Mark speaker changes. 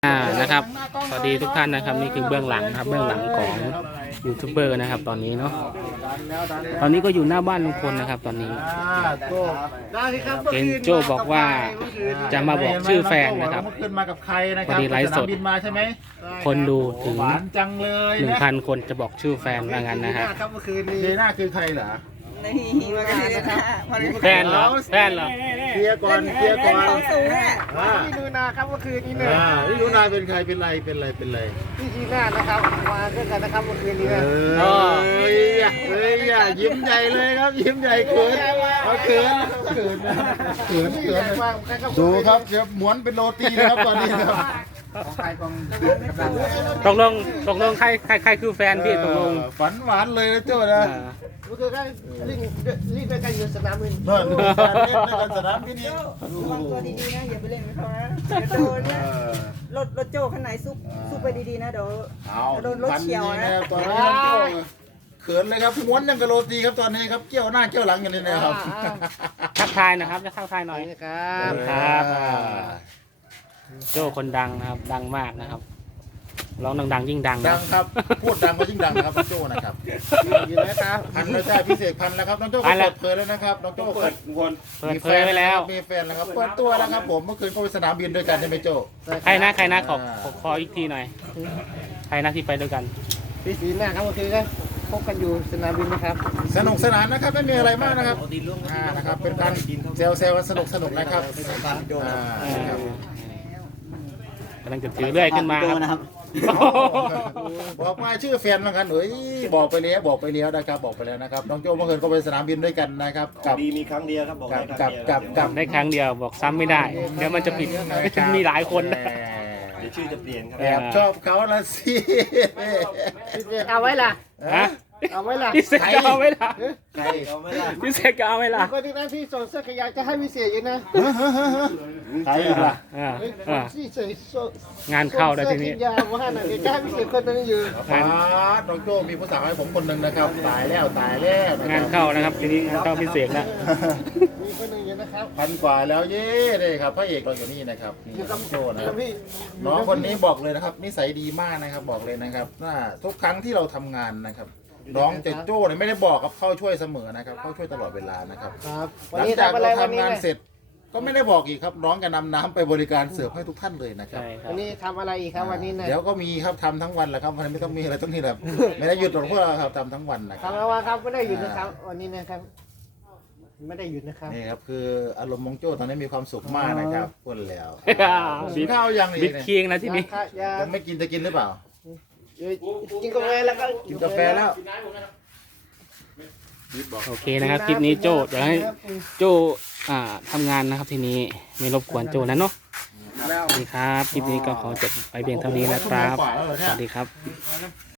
Speaker 1: นะครับสวัสดีทุกท่านนะครับนี่คือเบื้องหลังครับเบื้องหลังของยูทูบเบอร์นะครับตอนนี้เนาะตอนนี้ก็อยู่หน้าบ้านลุงพลนะครับตอนนี้เกนโจบอกว่าจะมาบอกชื่อแฟนนะครับ
Speaker 2: ขึ้นมากับใครนะค
Speaker 1: พ
Speaker 2: รั
Speaker 1: อบ ดีไลฟ์สด
Speaker 2: บินมาใช่ไหม
Speaker 1: คนดูถึง
Speaker 2: หวานจังเลยนะ
Speaker 1: 1,000 คนจะบอกชื่อแฟนว่างั้นนะฮะ
Speaker 2: เดน่าคือใครเหรอ
Speaker 3: นี่มากันเลยนะคะ
Speaker 1: แฟนเหรอแฟนเหรอ
Speaker 2: เคลียร์ก่อนเคลียร์ก่อน
Speaker 3: ของสูงอ่ะ
Speaker 4: พี่นูนาครับเมื่อคืนนี้เนี่ย
Speaker 2: พี่ยูนาเป็นใครเป็นไรเป็นไรเป็นไร
Speaker 4: พี่จีน่านะครับมาด้วยกันนะครับเมื่อคืนนี้นะ
Speaker 2: เฮ้ยยิ้มใหญ่เลยครับยิ้มใหญ่เขินเอาเขินเขินนะเขินเขินดูครับเดี๋ยวม้วนเป็นโรตีนะครับตอนนี้ครับ
Speaker 1: ตกลงใครคือแฟนพี่ตกลง
Speaker 2: ฝันหวานเลยนะเจ้านะ
Speaker 4: เมื่อคืนก็รีบไปกันอยู่สนามบิน
Speaker 2: เพื่อนการเล่นในการสนามบินนี้
Speaker 3: ระวังตัวดีๆนะอย่าไปเล่นกับเขานะเดี๋ยวโดนนะรถโจ้ข้างในซุปไปดีๆนะเดี๋ยว โดนรถเฉียวนะ
Speaker 2: ตอนนี้เขินเลยครับม้วนยังกะโรตีครับตอนนี้ครับเกี่ยวหน้าเกี่ยวหลังกันเลยนะครับ
Speaker 1: ทักทายนะครับจะทักทายหน่อย
Speaker 4: ครับ
Speaker 1: ครับโจคนดังนะครับดังมากนะครับร้องดังๆยิ่งดัง
Speaker 2: ดังครับพูดดังก็ยิ่งดังนะครับน้องโจ้นะครับ
Speaker 4: อยู่นะครับ
Speaker 2: พันแล้วใช่พิเศษพันแล้วครับน้องโจ้ก็เปิดเผยแล้วนะครับน้องโจ้เปิด
Speaker 1: เปิดเผยไปแล้ว
Speaker 2: มีแฟนแล้วครับเปิดตัวแล้วครับผมเมื่อคืนก็ไปสนามบินด้วยกันใช่ไหมโจ้
Speaker 1: ใครนะขออีกทีหน่อยใครนะที่ไปด้วยกัน
Speaker 4: พี่จีน่าครับเมื่อคืนก็พบกันอยู่สนามบินนะครับ
Speaker 2: สนุกสนานนะครับไม่มีอะไรมากนะครับนะครับเป็นการเซลกันสนุกนะครับครับ
Speaker 1: กำลังจะถือเลื่อยขึ้นมาครับ
Speaker 2: บอกมาชื่อแฟนแล้วกันเอ้ยบอกไปแล้วนะครับบอกไปแล้วนะครับน้องโจ้เมื่อคืนก็ไปสนามบินด้วยกันนะครับกับ
Speaker 5: ดีมีครั้งเดียวครับบอกได้ครั้งเดียว
Speaker 2: กับ
Speaker 1: ได้ครั้งเดียวบอกซ้ำไม่ได้ เดี๋ยวมันจะผิดมีหลายคนนะ
Speaker 5: เดี๋ยวชื่อจะเปลี่ยนครับ
Speaker 2: แอบชอบเขาละสิ
Speaker 4: พี่เจเอาไว้ล่ะ
Speaker 1: ฮะ
Speaker 4: เอาไว้ล่ะ
Speaker 1: พิเศษก็เอาไว้ล่ะ
Speaker 2: ใคร
Speaker 5: เอาไม่ได้
Speaker 1: พิเศษก็เอาไว้ล่ะ
Speaker 4: คนที่นั้นที่ส่งเสื้อขยายจะให้พิเศษอยู่นะ
Speaker 2: ใครอีกล่ะ
Speaker 4: คนที่ใส่
Speaker 1: งานเข้าแล้วทีนี้
Speaker 4: เสื้อแขนยาวว่าหน่อยจะให้พิเศษคนนึงอยู่
Speaker 2: น้องโจ้มีผู้สาวให้ผมคนหนึ่งนะครับตายแล้วะ
Speaker 1: งานเข้านะครับทีนี้งานเข้าพิเศษแล้ว
Speaker 4: มีคนนึงอยู่นะครับ
Speaker 2: พันกว่าแล้วเย้เลยครับพระเอกเราอยู่นี่นะครับนี่
Speaker 4: อยู่
Speaker 2: น้
Speaker 4: กั
Speaker 2: อบ งโจ้นะครับ
Speaker 4: พี่
Speaker 2: น้องคนนี้บอกเลยนะครับนิสัยดีมากนะครับบอกเลยนะครับทุกครั้งที่เราทำงานนะครับน้องจะโจ้เนี่ยไม่ได้บอกครับเข้าช่วยเสมอนะครับเข้าช่วยตลอดเวลานะครับ
Speaker 4: ครับ
Speaker 2: ห
Speaker 4: วัน
Speaker 2: ลัง
Speaker 4: นี้
Speaker 2: จาก
Speaker 4: ทำอะไร
Speaker 2: เรา
Speaker 4: วันนี้
Speaker 2: ทำงาน
Speaker 4: เนี่ย
Speaker 2: เสร็จ ก็ไม่ได้บอกอีกครับน้องจะนำน้ำไปบริการเสิร์ฟให้ทุกท่านเลยนะครับ
Speaker 1: ใช่ครั
Speaker 4: วั
Speaker 1: บ
Speaker 4: นนี้ทำอะไรอีกครับวันนี้เนี่ย
Speaker 2: เดี๋ยวก็มีครับทำทั้งวันแหละครับวันนี้ไม่ต้องมีอะไรต้องนี่แบบไม่ได้หยุดหรอกพวกเราครับทำทั้งวันนะครับ
Speaker 4: ทำอะไรครับไม่ได้หยุดนะครับวันนี้นะครับ ไม่ได้หยุดนะครับ
Speaker 2: นี่ครับคืออารมณ์มงโจ้ตอนนี้มีความสุขมากนะครับพูดแล้ว
Speaker 1: บิ
Speaker 2: กิน
Speaker 1: ด
Speaker 2: ข้าวยัง
Speaker 1: บิ
Speaker 2: นี่
Speaker 1: ดเคียงนะทีนี้
Speaker 4: ยา
Speaker 2: ยังไม่กินจะกินหรือเปล่า
Speaker 4: กินกาแฟแล้วก็
Speaker 2: กินกาแฟแล้ว
Speaker 1: โอเคนะครับคลิปนี้โจเดี๋ยวให้โจทำงานนะครับทีนี้ไม่รบกวนโจแล้วเนาะสวัสดีครับคลิปนี้ก็ขอจบไปเพียงเท่านี้นะครับ สวัสดีครับ